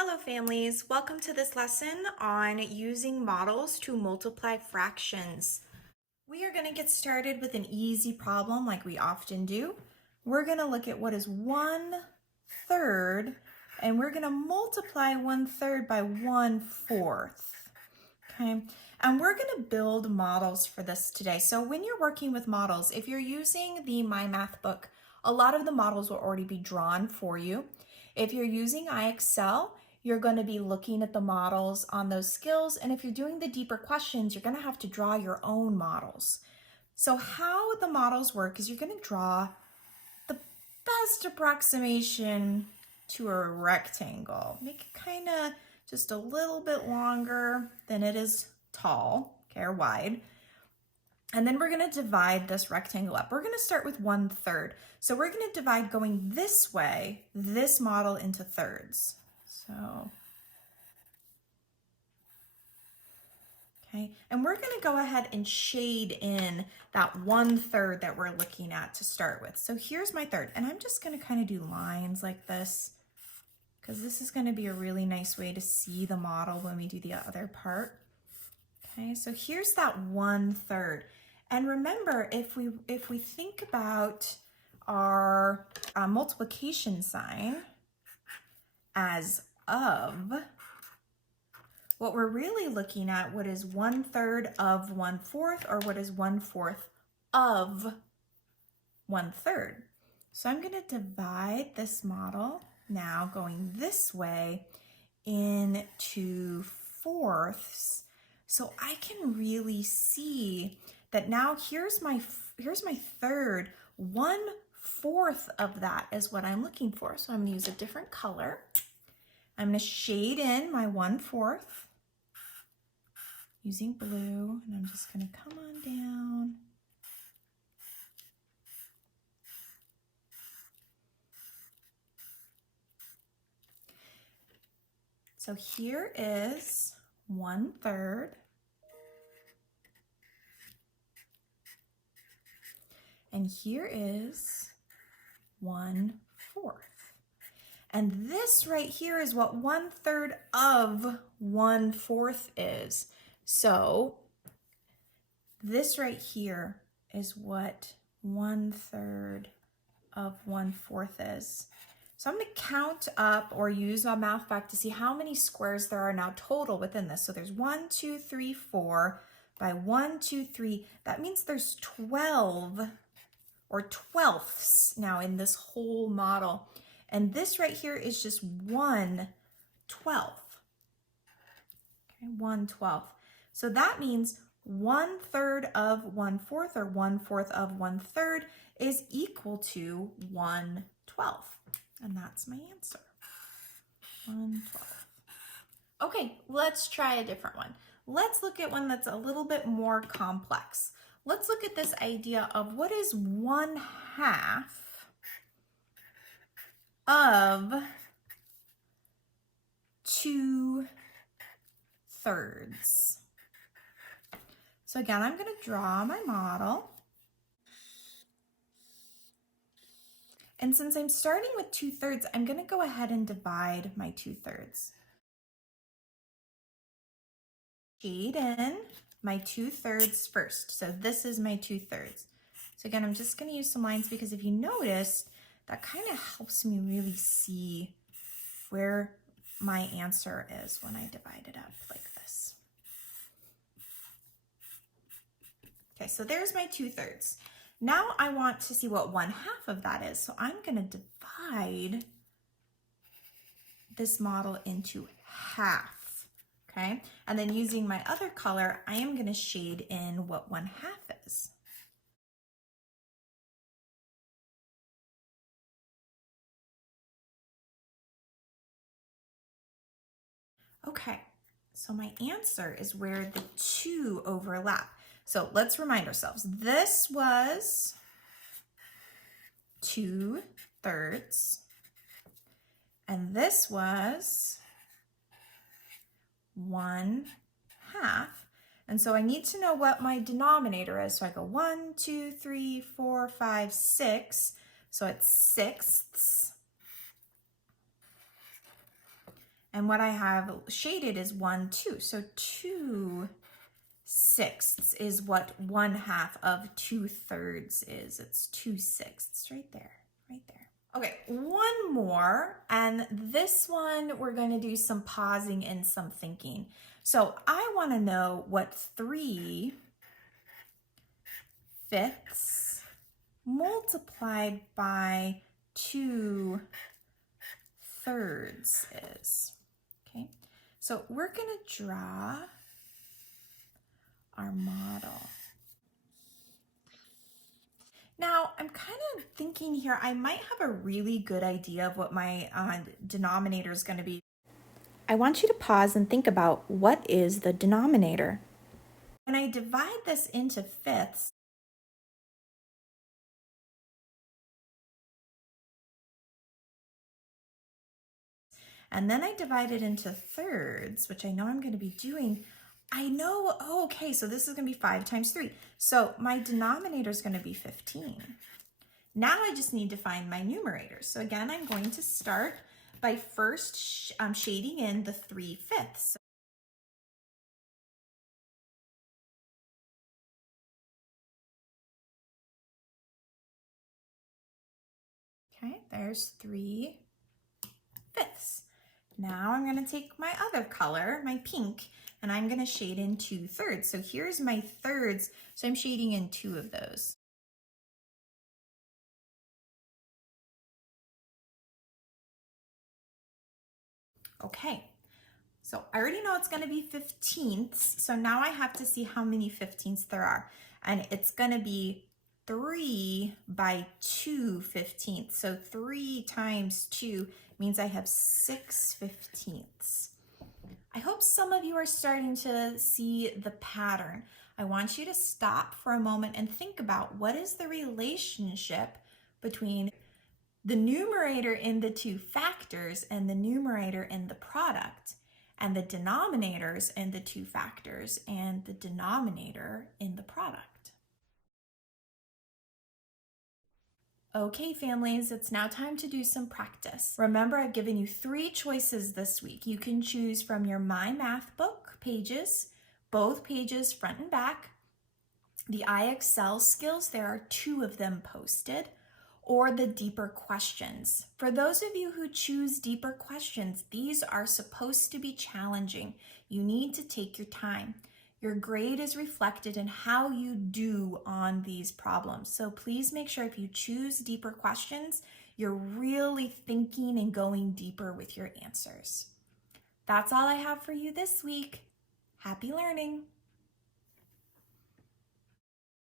Hello families, welcome to this lesson on using models to multiply fractions. We are going to get started with an easy problem like we often do. We're going to look at what is 1/3 and we're going to multiply 1/3 by 1/4. Okay, and we're going to build models for this today. So when you're working with models, if you're using the My Math book, a lot of the models will already be drawn for you. If you're using iExcel, you're going to be looking at the models on those skills. And if you're doing the deeper questions, you're going to have to draw your own models. So how the models work is you're going to draw the best approximation to a rectangle. Make it kind of just a little bit longer than it is tall, okay, or wide. And then we're going to divide this rectangle up. We're going to start with 1/3. So we're going to divide going this way, this model into thirds. So, okay, and we're going to go ahead and shade in that 1/3 that we're looking at to start with. So here's my third, and I'm just going to kind of do lines like this because this is going to be a really nice way to see the model when we do the other part. Okay, so here's that 1/3. And remember, if we think about our multiplication sign as of, what we're really looking at, what is 1/3 of 1/4, or what is 1/4 of 1/3. So I'm going to divide this model now going this way into fourths, so I can really see that now here's my third. 1/4 of that is what I'm looking for. So I'm going to use a different color. I'm going to shade in my 1/4 using blue, and I'm just going to come on down. So here is 1/3. And here is 1/4. And this right here is what 1/3 of 1/4 is. So this right here is what 1/3 of 1/4 is. So I'm going to count up or use my math fact to see how many squares there are now total within this. So there's 1, 2, 3, 4 by 1, 2, 3. That means there's 12 or twelfths now in this whole model. And this right here is just 1/12. Okay, 1/12. So that means 1/3 of 1/4, or 1/4 of 1/3, is equal to 1/12. And that's my answer, 1/12. Okay, let's try a different one. Let's look at one that's a little bit more complex. Let's look at this idea of what is 1/2 of 2/3. So again, I'm going to draw my model. And since I'm starting with 2/3, I'm going to go ahead and divide my 2/3. Shade in my 2/3 first. So this is my 2/3. So again, I'm just going to use some lines because if you notice, that kind of helps me really see where my answer is when I divide it up like this. Okay, so there's my 2/3. Now I want to see what 1/2 of that is. So I'm going to divide this model into half. Okay, and then using my other color, I am going to shade in what 1/2 is. Okay, so my answer is where the two overlap. So let's remind ourselves, this was 2/3, and this was 1/2. And so I need to know what my denominator is. So I go 1, 2, 3, 4, 5, 6. So it's sixths. And what I have shaded is 1, 2. So 2/6 is what 1/2 of 2/3 is. It's 2/6 right there, right there. Okay, one more, and this one we're going to do some pausing and some thinking. So I want to know what 3/5 multiplied by 2/3 is. Okay, so we're going to draw our model. Now, I'm kind of thinking here, I might have a really good idea of what my denominator is going to be. I want you to pause and think about what is the denominator. When I divide this into fifths, and then I divide it into thirds, which I know I'm going to be doing, I know, oh, okay, so this is going to be 5 times 3. So my denominator is going to be 15. Now I just need to find my numerator. So again, I'm going to start by first shading in the 3/5. Okay, there's 3/5. Now I'm going to take my other color, my pink, and I'm going to shade in 2/3. So here's my thirds. So I'm shading in 2 of those. Okay, so I already know it's going to be 15ths. So now I have to see how many 15ths there are. And it's going to be 3 by 2/15. So 3 times 2 means I have 6/15. I hope some of you are starting to see the pattern. I want you to stop for a moment and think about what is the relationship between the numerator in the two factors and the numerator in the product, and the denominators in the two factors and the denominator in the product. Okay, families, it's now time to do some practice. Remember, I've given you 3 choices this week. You can choose from your My Math book pages, both pages front and back, the iExcel skills, there are 2 of them posted, or the deeper questions. For those of you who choose deeper questions, these are supposed to be challenging. You need to take your time. Your grade is reflected in how you do on these problems. So please make sure if you choose deeper questions, you're really thinking and going deeper with your answers. That's all I have for you this week. Happy learning!